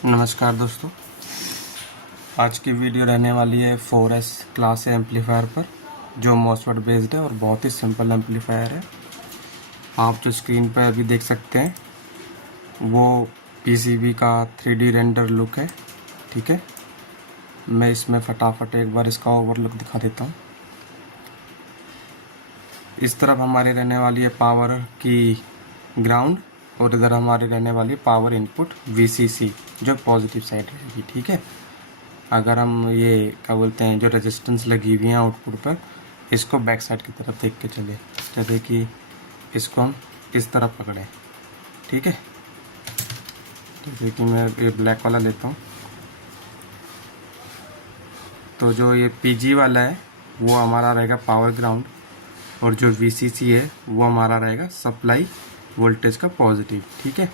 नमस्कार दोस्तों, आज की वीडियो रहने वाली है 4S क्लास ए एम्पलीफायर पर, जो मॉसफेट बेस्ड है और बहुत ही सिंपल एम्पलीफायर है। आप जो स्क्रीन पर अभी देख सकते हैं वो पीसीबी का 3D रेंडर लुक है। ठीक है, मैं इसमें फटाफट एक बार इसका ओवरलुक दिखा देता हूँ। इस तरफ हमारी रहने वाली है पावर की ग्राउंड और इधर हमारी रहने वाली पावर इनपुट VCC, जो पॉजिटिव साइड रहेगी। ठीक है, अगर हम ये क्या बोलते हैं जो रेजिस्टेंस लगी हुई है आउटपुट पर, इसको बैक साइड की तरफ देख के चले, जैसे कि इसको हम इस तरफ पकड़ें। ठीक है, जैसे कि मैं ये ब्लैक वाला लेता हूँ, तो जो ये PG वाला है वो हमारा रहेगा पावर ग्राउंड, और जो VCC है वो हमारा रहेगा सप्लाई वोल्टेज का पॉजिटिव। ठीक है,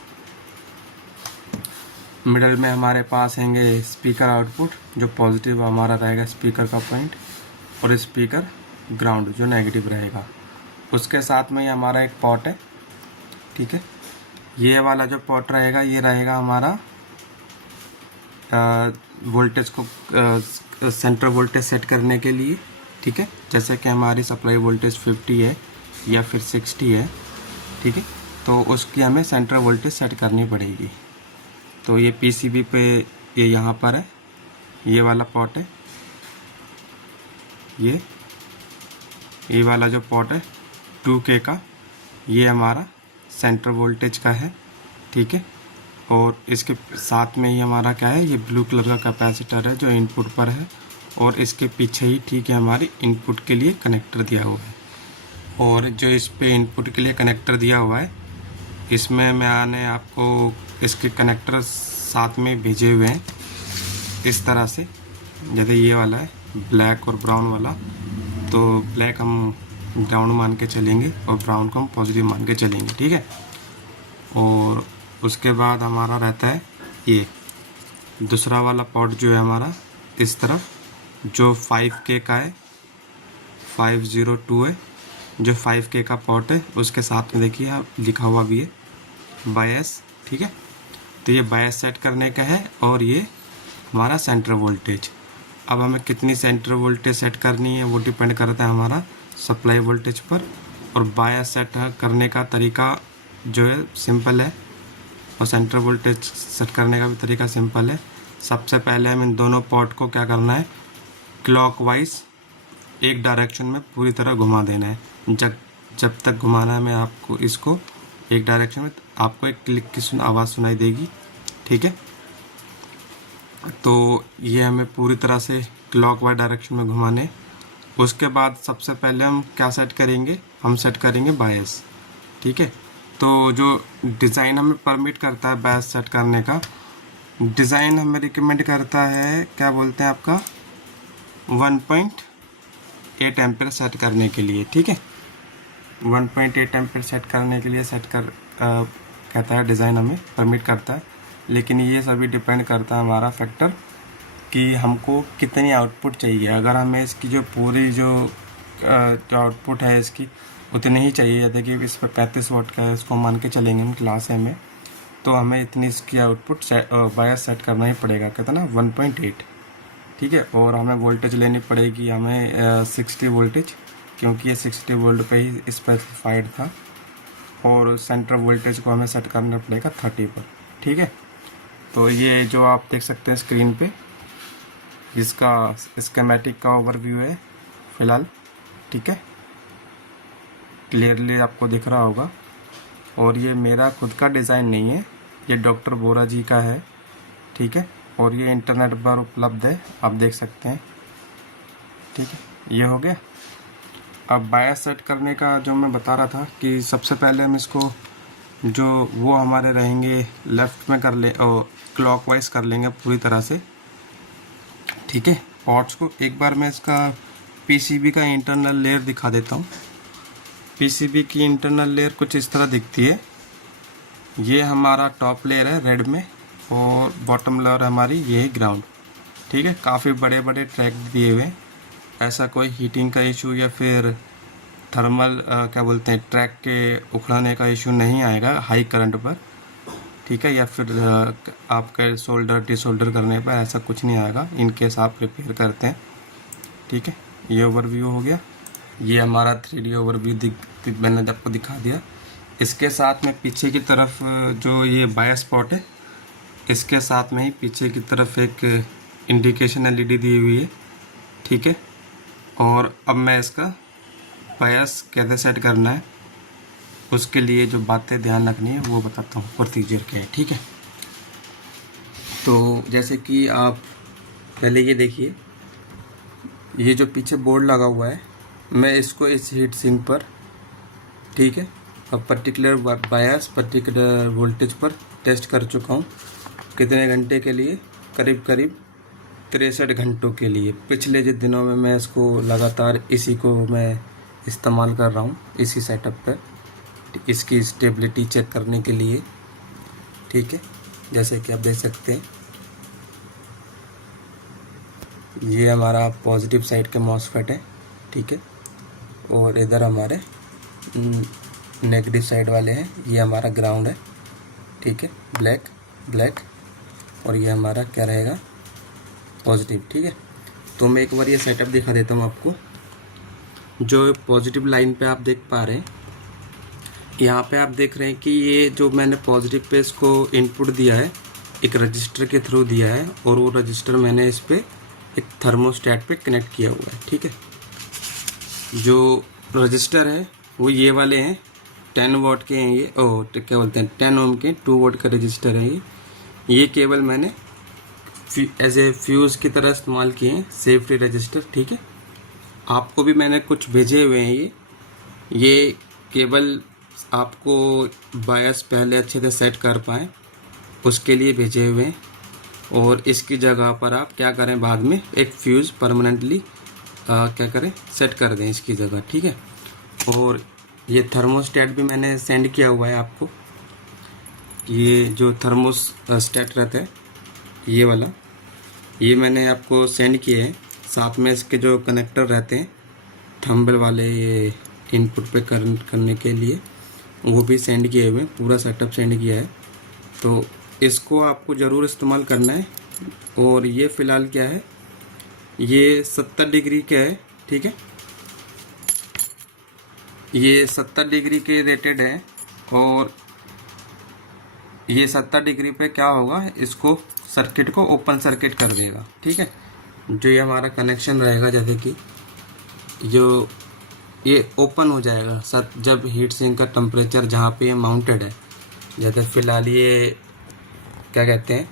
मिडल में हमारे पास हैंगे स्पीकर आउटपुट, जो पॉजिटिव हमारा रहेगा स्पीकर का पॉइंट, और स्पीकर ग्राउंड जो नेगेटिव रहेगा। उसके साथ में ही हमारा एक पॉट है। ठीक है, ये वाला जो पॉट रहेगा ये रहेगा हमारा वोल्टेज को सेंटर वोल्टेज सेट करने के लिए। ठीक है, जैसे कि हमारी सप्लाई वोल्टेज 50 है या फिर 60 है। ठीक है, तो उसकी हमें सेंटर वोल्टेज सेट करनी पड़ेगी। तो ये पीसीबी पे ये यहाँ पर है, ये वाला पॉट है, ये वाला जो पॉट है 2K का, ये हमारा सेंटर वोल्टेज का है। ठीक है, और इसके साथ में ही हमारा क्या है, ये ब्लू कलर का कैपेसिटर है जो इनपुट पर है, और इसके पीछे ही ठीक है हमारी इनपुट के लिए कनेक्टर दिया हुआ है। और जो इस पे इनपुट के लिए कनेक्टर दिया हुआ है, इसमें मैंने आपको इसके कनेक्टर साथ में भेजे हुए हैं इस तरह से। जैसे ये वाला है ब्लैक और ब्राउन वाला, तो ब्लैक हम ग्राउंड मान के चलेंगे और ब्राउन को हम पॉजिटिव मान के चलेंगे। ठीक है, और उसके बाद हमारा रहता है ये दूसरा वाला पॉट जो है हमारा इस तरफ, जो 5K का है, 502 है, जो 5K का पॉट है। उसके साथ में देखिए आप लिखा हुआ भी है बायस। ठीक है, तो ये बायस सेट करने का है, और ये हमारा सेंटर वोल्टेज। अब हमें कितनी सेंटर वोल्टेज सेट करनी है वो डिपेंड करता है हमारा सप्लाई वोल्टेज पर। और बायस सेट करने का तरीका जो है सिंपल है, और सेंटर वोल्टेज सेट करने का भी तरीका सिंपल है। सबसे पहले हम इन दोनों पॉट को क्या करना है, क्लॉकवाइज एक डायरेक्शन में पूरी तरह घुमा देना है। जब तक घुमाना है मैं आपको इसको एक डायरेक्शन में, आपको एक क्लिक की आवाज़ सुनाई देगी। ठीक है, तो ये हमें पूरी तरह से क्लॉकवाइज डायरेक्शन में घुमाने। उसके बाद सबसे पहले हम क्या सेट करेंगे, हम सेट करेंगे बायस। ठीक है, तो जो डिज़ाइन हमें परमिट करता है बायस सेट करने का, डिज़ाइन हमें रिकमेंड करता है क्या बोलते हैं आपका 1.8 एम्पीयर सेट करने के लिए। ठीक है, 1.8 एम्पीयर सेट करने के लिए कहता है डिज़ाइन हमें परमिट करता है। लेकिन ये सभी डिपेंड करता है हमारा फैक्टर कि हमको कितनी आउटपुट चाहिए। अगर हमें इसकी जो पूरी जो आउटपुट है इसकी उतनी ही चाहिए, जैसे कि इस पर 35 वाट का है, इसको मान के चलेंगे हम क्लास ए में, तो हमें इतनी इसकी आउटपुट बायस सेट करना ही पड़ेगा, कितना 1.8। ठीक है, और हमें वोल्टेज लेनी पड़ेगी हमें 60 वोल्टेज, क्योंकि ये 60 वोल्ट का ही स्पेसिफाइड था। और सेंटर वोल्टेज को हमें सेट करना पड़ेगा 30 पर। ठीक है, तो ये जो आप देख सकते हैं स्क्रीन पे, इसका स्कीमेटिक का ओवरव्यू है फ़िलहाल। ठीक है, क्लियरली आपको दिख रहा होगा। और ये मेरा खुद का डिज़ाइन नहीं है, ये डॉक्टर बोरा जी का है। ठीक है, और ये इंटरनेट पर उपलब्ध है, आप देख सकते हैं। ठीक है, ये हो गया। अब बायस सेट करने का जो मैं बता रहा था कि सबसे पहले हम इसको जो वो हमारे रहेंगे लेफ़्ट में कर ले और क्लॉकवाइज कर लेंगे पूरी तरह से। ठीक है, पॉट्स को एक बार मैं इसका पीसीबी का इंटरनल लेयर दिखा देता हूँ। पीसीबी की इंटरनल लेयर कुछ इस तरह दिखती है। ये हमारा टॉप लेयर है रेड में, और बॉटम लेयर हमारी ये है ग्राउंड। ठीक है, काफ़ी बड़े बड़े ट्रैक दिए हुए हैं, ऐसा कोई हीटिंग का इशू या फिर थर्मल क्या बोलते हैं ट्रैक के उखड़ने का इशू नहीं आएगा हाई करंट पर। ठीक है, या फिर आपका सोल्डर डिसोल्डर करने पर ऐसा कुछ नहीं आएगा इन केस आप रिपेयर करते हैं। ठीक है, ये ओवरव्यू हो गया। ये हमारा 3D ओवरव्यू मैंने आपको दिखा दिया। इसके साथ में पीछे की तरफ जो ये बायस स्पॉट है, इसके साथ में ही पीछे की तरफ एक इंडिकेशन LED दी हुई है। ठीक है, और अब मैं इसका बायस कैसे सेट करना है उसके लिए जो बातें ध्यान रखनी है वो बताता हूँ, प्रोसीजर क्या है। ठीक है, तो जैसे कि आप पहले ये देखिए, ये जो पीछे बोर्ड लगा हुआ है, मैं इसको इस हीट सिंक पर, ठीक है, अब पर्टिकुलर बायस पर्टिकुलर वोल्टेज पर टेस्ट कर चुका हूँ। कितने घंटे के लिए? करीब करीब 63 घंटों के लिए। पिछले जो दिनों में मैं इसको लगातार इसी को मैं इस्तेमाल कर रहा हूँ, इसी सेटअप पर, इसकी स्टेबिलिटी चेक करने के लिए। ठीक है, जैसे कि आप देख सकते हैं, ये हमारा पॉजिटिव साइड के मॉसफेट है। ठीक है, और इधर हमारे नेगेटिव साइड वाले हैं, ये हमारा ग्राउंड है। ठीक है, ब्लैक ब्लैक, और ये हमारा क्या रहेगा? पॉजिटिव। ठीक है, तो मैं एक बार ये सेटअप दिखा देता हूँ आपको। जो पॉजिटिव लाइन पे आप देख पा रहे हैं, यहाँ पे आप देख रहे हैं कि ये जो मैंने पॉजिटिव पे इसको इनपुट दिया है, एक रजिस्टर के थ्रू दिया है, और वो रजिस्टर मैंने इस पर एक थर्मोस्टेट पे कनेक्ट किया हुआ है। ठीक है, जो रजिस्टर है वो ये वाले हैं, 10 वॉट के हैं ये, क्या बोलते हैं, 10 ओम के 2 वॉट का रजिस्टर है ये केवल मैंने एज ए फ्यूज़ की तरह इस्तेमाल किए हैं, सेफ्टी रजिस्टर। ठीक है, आपको भी मैंने कुछ भेजे हुए हैं ये केबल आपको बायस पहले अच्छे से सेट कर पाएँ उसके लिए भेजे हुए हैं, और इसकी जगह पर आप क्या करें, बाद में एक फ्यूज़ परमानेंटली क्या करें, सेट कर दें इसकी जगह। ठीक है, और ये थर्मोस्टेट भी मैंने सेंड किया हुआ है आपको। ये जो थर्मोस्टेट रहता है ये वाला, ये मैंने आपको सेंड किए हैं। साथ में इसके जो कनेक्टर रहते हैं थंबल वाले, ये इनपुट पे करने के लिए, वो भी सेंड किए हुए हैं, पूरा सेटअप सेंड किया है। तो इसको आपको ज़रूर इस्तेमाल करना है। और ये फ़िलहाल क्या है, ये 70 डिग्री का है। ठीक है, ये 70 डिग्री के रेटेड है, और ये 70 डिग्री पे क्या होगा, इसको सर्किट को ओपन सर्किट कर देगा। ठीक है, जो ये हमारा कनेक्शन रहेगा, जैसे कि जो ये ओपन हो जाएगा जब हीट सिंक का टेम्परेचर जहाँ पे ये माउंटेड है, जैसे फ़िलहाल ये क्या कहते हैं,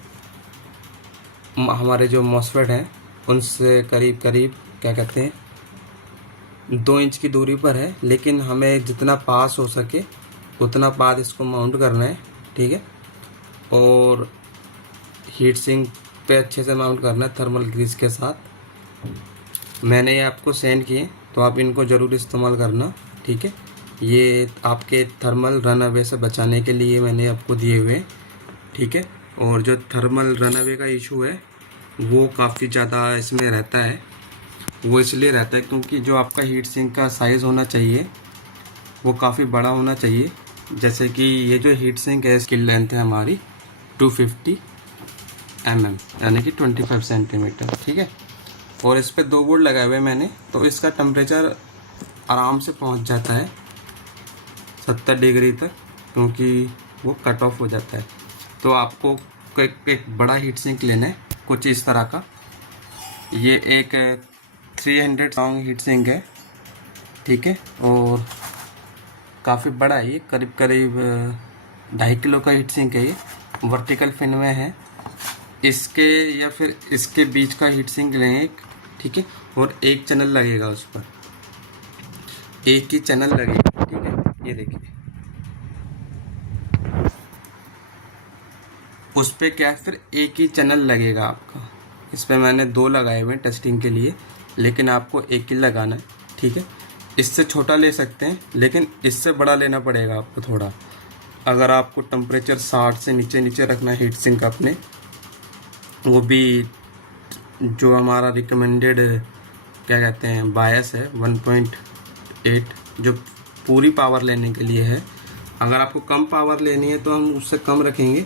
हमारे जो मॉसफेट हैं उनसे करीब करीब क्या कहते हैं 2 इंच की दूरी पर है, लेकिन हमें जितना पास हो सके उतना पास इसको माउंट करना है। ठीक है, और हीट सिंक पे अच्छे से माउंट करना है थर्मल ग्रीस के साथ। मैंने ये आपको सेंड किए, तो आप इनको ज़रूर इस्तेमाल करना। ठीक है, ये आपके थर्मल रन अवे से बचाने के लिए मैंने आपको दिए हुए हैं। ठीक है, और जो थर्मल रन अवे का इशू है वो काफ़ी ज़्यादा इसमें रहता है। वो इसलिए रहता है क्योंकि जो आपका हीट सिंक का साइज़ होना चाहिए वो काफ़ी बड़ा होना चाहिए। जैसे कि ये जो हीट सिंक है इसकी लेंथ है हमारी 250 mm, यानी कि 25 सेंटीमीटर। ठीक है, और इस पर 2 बोर्ड लगाए हुए मैंने, तो इसका टेम्परेचर आराम से पहुंच जाता है 70 डिग्री तक, क्योंकि वो कट ऑफ हो जाता है। तो आपको एक बड़ा हीट सिंक लेना है, कुछ इस तरह का। ये एक 300 लॉन्ग हीट सिंक है। ठीक है, और काफ़ी बड़ा है, ये करीब करीब 2.5 किलो का हीट सिंक है। ये वर्टिकल फिन में है। इसके या फिर इसके बीच का हीट सिंक लें एक। ठीक है, और एक चैनल लगेगा उस पर, एक ही चैनल लगेगा। ठीक है, ये देखिए उस पर क्या है, फिर एक ही चैनल लगेगा आपका। इस पर मैंने 2 लगाए हुए हैं टेस्टिंग के लिए, लेकिन आपको एक ही लगाना है। ठीक है, इससे छोटा ले सकते हैं, लेकिन इससे बड़ा लेना पड़ेगा आपको थोड़ा। अगर आपको टेम्परेचर 60 से नीचे रखना है हीट सिंक अपने, वो भी जो हमारा रिकमेंडेड क्या कहते हैं बायस है 1.8, जो पूरी पावर लेने के लिए है। अगर आपको कम पावर लेनी है तो हम उससे कम रखेंगे,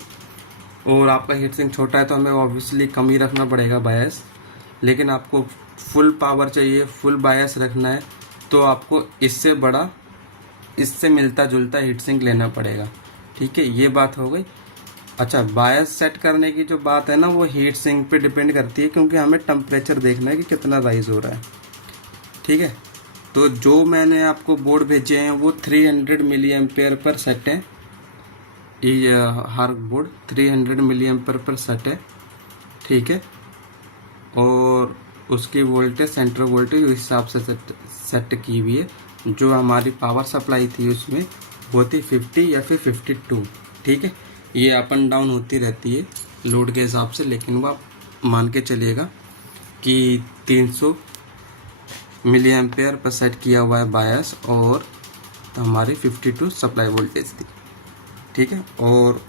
और आपका हीट सिंक छोटा है तो हमें ऑब्वियसली कम ही रखना पड़ेगा बायस। लेकिन आपको फुल पावर चाहिए, फुल बायस रखना है तो आपको इससे बड़ा, इससे मिलता जुलता हीट सिंक लेना पड़ेगा। ठीक है, ये बात हो गई। अच्छा, बायस सेट करने की जो बात है ना, वो हीट सिंक पे डिपेंड करती है, क्योंकि हमें टेम्परेचर देखना है कि कितना राइज हो रहा है। ठीक है, तो जो मैंने आपको बोर्ड भेजे हैं वो 300 मिली एम्पेयर पर सेट है। ये हर बोर्ड 300 मिली एम्पेयर पर सेट है। ठीक है, और उसकी वोल्टेज, सेंटर वोल्टेज उस हिसाब से सेट की हुई है। जो हमारी पावर सप्लाई थी उसमें वो थी 50 या फिर 52। ठीक है, ये अप एंड डाउन होती रहती है लोड के हिसाब से, लेकिन वो आप मान के चलिएगा कि 300 मिली एम्पेयर पर सेट किया हुआ है बायस, और हमारी 52 सप्लाई वोल्टेज थी। ठीक है, और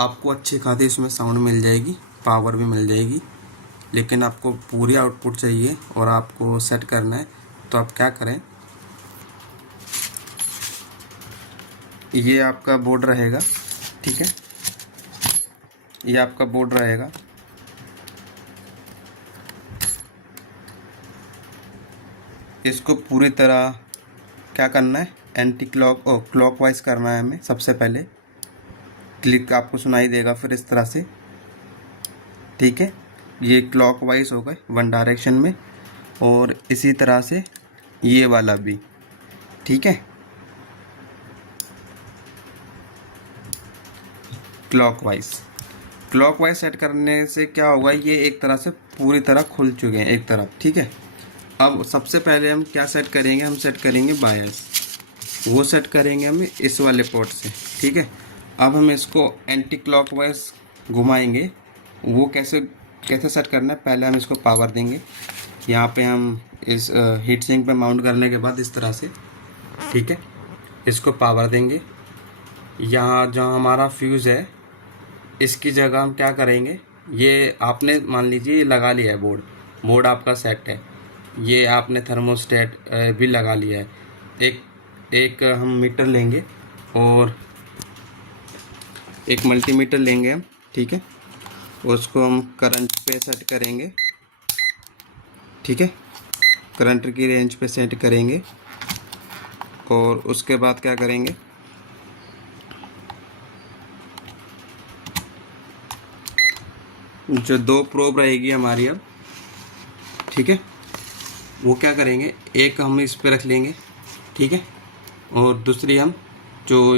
आपको अच्छी खासी इसमें साउंड मिल जाएगी, पावर भी मिल जाएगी। लेकिन आपको पूरी आउटपुट चाहिए और आपको सेट करना है, तो आप क्या करें, ये आपका बोर्ड रहेगा। ठीक है, ये आपका बोर्ड रहेगा। इसको पूरी तरह क्या करना है, एंटी क्लॉकवाइज करना है हमें। सबसे पहले क्लिक आपको सुनाई देगा फिर इस तरह से। ठीक है, ये क्लॉकवाइज हो गए वन डायरेक्शन में, और इसी तरह से ये वाला भी। ठीक है, क्लॉकवाइज सेट करने से क्या होगा, ये एक तरह से पूरी तरह खुल चुके हैं एक तरफ। ठीक है, अब सबसे पहले हम क्या सेट करेंगे, हम सेट करेंगे बायस। वो सेट करेंगे हम इस वाले पोर्ट से। ठीक है, अब हम इसको एंटी क्लॉकवाइज घुमाएंगे। वो कैसे कैसे सेट करना है, पहले हम इसको पावर देंगे। यहाँ पे हम इस हीट सिंक पे माउंट करने के बाद इस तरह से, ठीक है, इसको पावर देंगे। यहाँ जहाँ हमारा फ्यूज़ है इसकी जगह हम क्या करेंगे, ये आपने मान लीजिए ये लगा लिया है बोर्ड आपका सेट है, ये आपने थर्मोस्टेट भी लगा लिया है। एक हम मीटर लेंगे और एक मल्टीमीटर लेंगे हम। ठीक है, उसको हम करंट पे सेट करेंगे। ठीक है, करंट की रेंज पे सेट करेंगे, और उसके बाद क्या करेंगे, जो दो प्रोब रहेगी हमारी अब, ठीक है, वो क्या करेंगे, एक हम इस पे रख लेंगे। ठीक है, और दूसरी हम जो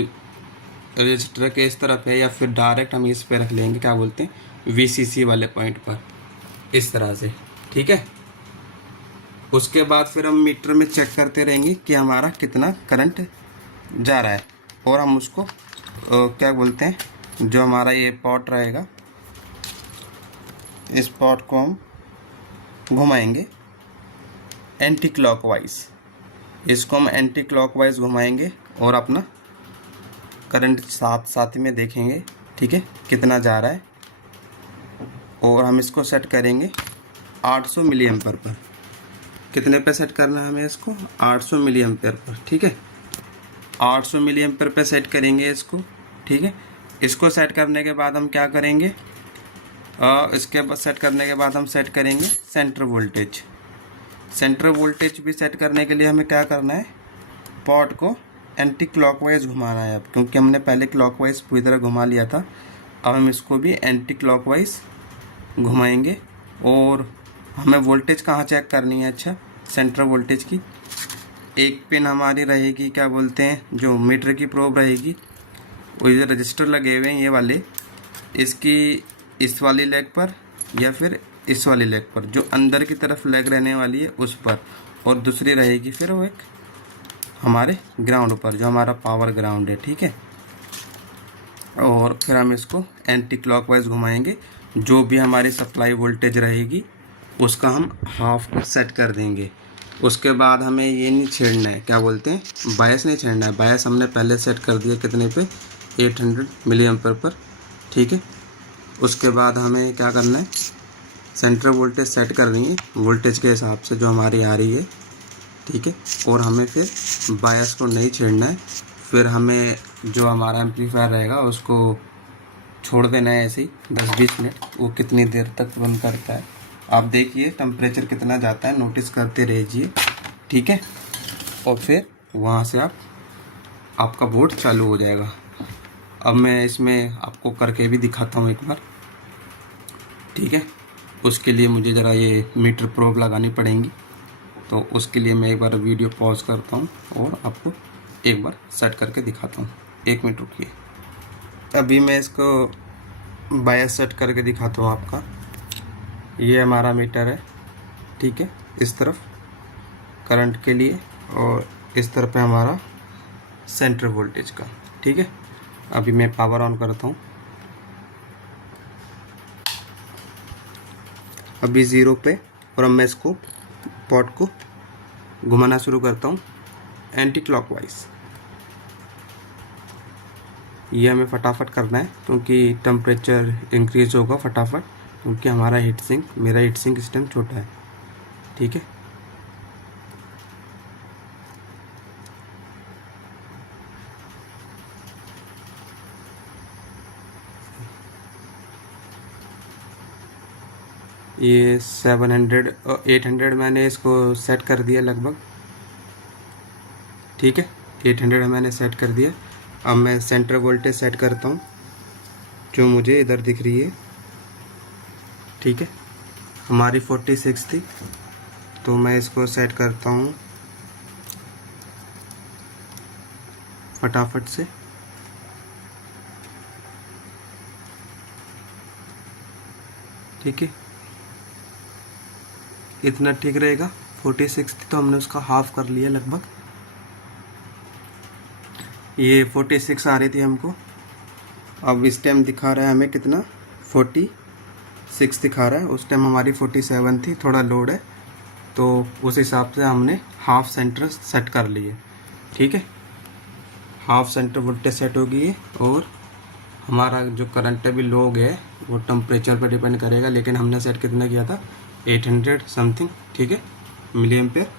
रजिस्टर के इस तरफ है, या फिर डायरेक्ट हम इस पे रख लेंगे, क्या बोलते हैं, VCC वाले पॉइंट पर, इस तरह से। ठीक है, उसके बाद फिर हम मीटर में चेक करते रहेंगे कि हमारा कितना करंट जा रहा है, और हम उसको क्या बोलते हैं, जो हमारा ये पॉट रहेगा, इस पॉट को हम घुमाएंगे एंटी क्लॉकवाइज। इसको हम एंटी क्लॉकवाइज घुमाएंगे और अपना करंट साथ में देखेंगे। ठीक है, कितना जा रहा है, और हम इसको सेट करेंगे 800 मिली एम्पेयर पर। कितने पे सेट करना है हमें इसको, 800 मिली एम्पेयर पर। ठीक है, 800 मिली एम्पेयर पे सेट करेंगे इसको। ठीक है, इसको सेट करने के बाद हम क्या करेंगे, इसके बाद सेट करने के बाद हम सेट करेंगे सेंटर वोल्टेज। सेंटर वोल्टेज भी सेट करने के लिए हमें क्या करना है, पॉट को एंटी क्लॉकवाइज घुमाना है। अब क्योंकि हमने पहले क्लॉकवाइज पूरी तरह घुमा लिया था, अब हम इसको भी एंटी क्लॉकवाइज घुमाएंगे। और हमें वोल्टेज कहाँ चेक करनी है, अच्छा, सेंटर वोल्टेज की एक पिन हमारी रहेगी, क्या बोलते हैं, जो मीटर की प्रोब रहेगी, वो ये रजिस्टर लगे हुए हैं ये वाले, इसकी इस वाली लेग पर या फिर इस वाली लेग पर, जो अंदर की तरफ लेग रहने वाली है उस पर, और दूसरी रहेगी फिर वो एक हमारे ग्राउंड पर, जो हमारा पावर ग्राउंड है। ठीक है, और फिर हम इसको एंटी क्लॉकवाइज घुमाएंगे। जो भी हमारी सप्लाई वोल्टेज रहेगी उसका हम हाफ सेट कर देंगे। उसके बाद हमें ये नहीं छेड़ना है, क्या बोलते हैं, बायस नहीं छेड़ना है। बायस हमने पहले सेट कर दिया कितने पे, 800 मिली एम्पेयर पर। ठीक है, उसके बाद हमें क्या करना है, सेंटर वोल्टेज सेट करनी है वोल्टेज के हिसाब से जो हमारी आ रही है। ठीक है, और हमें फिर बायस को नहीं छेड़ना है। फिर हमें जो हमारा एम्पलीफायर रहेगा उसको छोड़ देना है ऐसे ही 10-20 मिनट, वो कितनी देर तक रन करता है आप देखिए, टेम्परेचर कितना जाता है नोटिस करते रहिए, ठीक है। और फिर वहाँ से आपका बोर्ड चालू हो जाएगा। अब मैं इसमें आपको करके भी दिखाता हूँ एक बार, ठीक है। उसके लिए मुझे ज़रा ये मीटर प्रोब लगानी पड़ेंगी, तो उसके लिए मैं एक बार वीडियो पॉज करता हूँ और आपको एक बार सेट करके दिखाता हूँ। 1 मिनट रुकिए। अभी मैं इसको बायस सेट करके दिखाता हूँ आपका। ये हमारा मीटर है, ठीक है, इस तरफ करंट के लिए और इस तरफ है हमारा सेंटर वोल्टेज का, ठीक है। अभी मैं पावर ऑन करता हूँ। अभी 0 पे, और अब मैं इसको पॉट को घुमाना शुरू करता हूँ एंटी क्लॉकवाइज। ये हमें फटाफट करना है क्योंकि टेम्परेचर इंक्रीज होगा फटाफट, क्योंकि हमारा हीट सिंक, मेरा हीट सिंक इस टाइम छोटा है, ठीक है। ये 700 और 800 मैंने इसको सेट कर दिया लगभग, ठीक है। 800 मैंने सेट कर दिया। अब मैं सेंटर वोल्टेज सेट करता हूँ जो मुझे इधर दिख रही है, ठीक है। हमारी 46 थी, तो मैं इसको सेट करता हूँ फटाफट से, ठीक है। इतना ठीक रहेगा। 46 थी तो हमने उसका हाफ कर लिया लगभग। ये 46 आ रही थी हमको, अब इस टाइम दिखा रहा है हमें कितना, 46 दिखा रहा है। उस टाइम हमारी 47 थी, थोड़ा लोड है, तो उस हिसाब से हमने हाफ सेंटर सेट कर लिए, ठीक है। हाफ सेंटर वोल्टेज सेट हो गई है, और हमारा जो करंट है भी लो हो गया है, वो टेम्परेचर पर डिपेंड करेगा, लेकिन हमने सेट कितना किया था, 800 समथिंग, ठीक है, मिली एम्पेयर।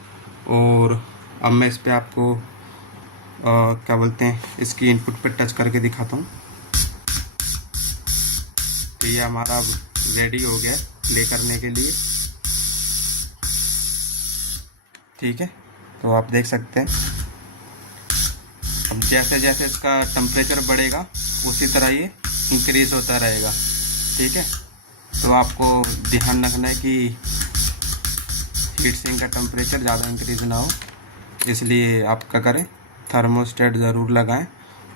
और अब मैं इस पर आपको क्या बोलते हैं, इसकी इनपुट पर टच करके दिखाता हूँ। तो ये हमारा अब रेडी हो गया प्ले करने के लिए, ठीक है। तो आप देख सकते हैं, अब जैसे जैसे इसका टेम्परेचर बढ़ेगा उसी तरह ये इंक्रीज़ होता रहेगा, ठीक है। तो आपको ध्यान रखना है कि हीट सिंक का टेम्परेचर ज़्यादा इंक्रीज़ ना हो, इसलिए आप क्या करें, थर्मोस्टेट ज़रूर लगाएं।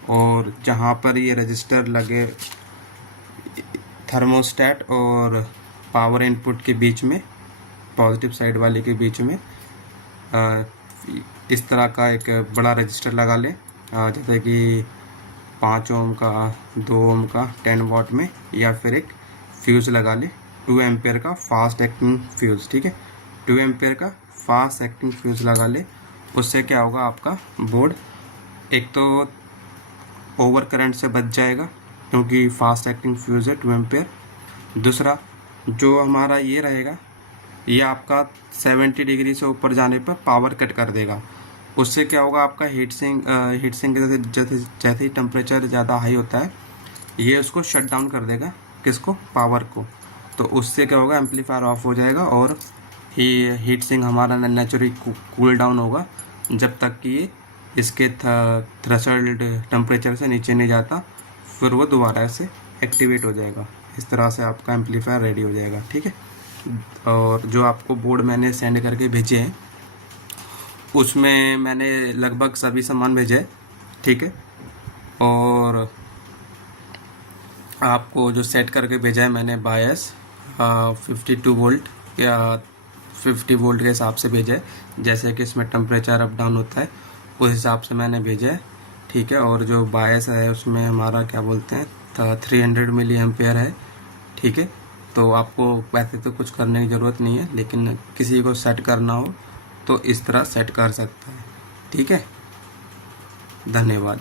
और जहाँ पर ये रजिस्टर लगे, थर्मोस्टेट और पावर इनपुट के बीच में, पॉजिटिव साइड वाले के बीच में इस तरह का एक बड़ा रजिस्टर लगा लें, जैसे कि 5 ओम का, 2 ओम का 10 वाट में, या फिर एक फ्यूज़ लगा लें 2 एम्पेयर का फास्ट एक्टिंग फ्यूज़, ठीक है। 2 एम्पेयर का फास्ट एक्टिंग फ्यूज़ लगा लें। उससे क्या होगा, आपका बोर्ड एक तो ओवर करंट से बच जाएगा क्योंकि फास्ट एक्टिंग फ्यूज़ है 2 एम्पेयर। दूसरा जो हमारा ये रहेगा, ये आपका 70 डिग्री से ऊपर जाने पर पावर कट कर देगा। उससे क्या होगा, आपका हीट सिंक जैसे ही टेम्परेचर ज़्यादा हाई होता है, ये उसको शट डाउन कर देगा, किसको, पावर को। तो उससे क्या होगा, एम्पलीफायर ऑफ हो जाएगा और हीट सिंक हमारा नेचुरली कूल डाउन होगा जब तक कि ये इसके थ्रेशोल्ड टेम्परेचर से नीचे नहीं जाता, फिर वो दोबारा से एक्टिवेट हो जाएगा। इस तरह से आपका एम्पलीफायर रेडी हो जाएगा, ठीक है। और जो आपको बोर्ड मैंने सेंड करके भेजे हैं, उसमें मैंने लगभग सभी सामान भेजे हैं, ठीक है। और आपको जो सेट करके भेजा है मैंने बायस 52 वोल्ट या 50 वोल्ट के हिसाब से भेजा है, जैसे कि इसमें टेम्परेचर अप डाउन होता है उस हिसाब से मैंने भेजा है, ठीक है। और जो बायस है उसमें हमारा क्या बोलते हैं 300 मिली एम्पेयर है, ठीक है। तो आपको वैसे तो कुछ करने की ज़रूरत नहीं है, लेकिन किसी को सेट करना हो तो इस तरह सेट कर सकता है, ठीक है। धन्यवाद।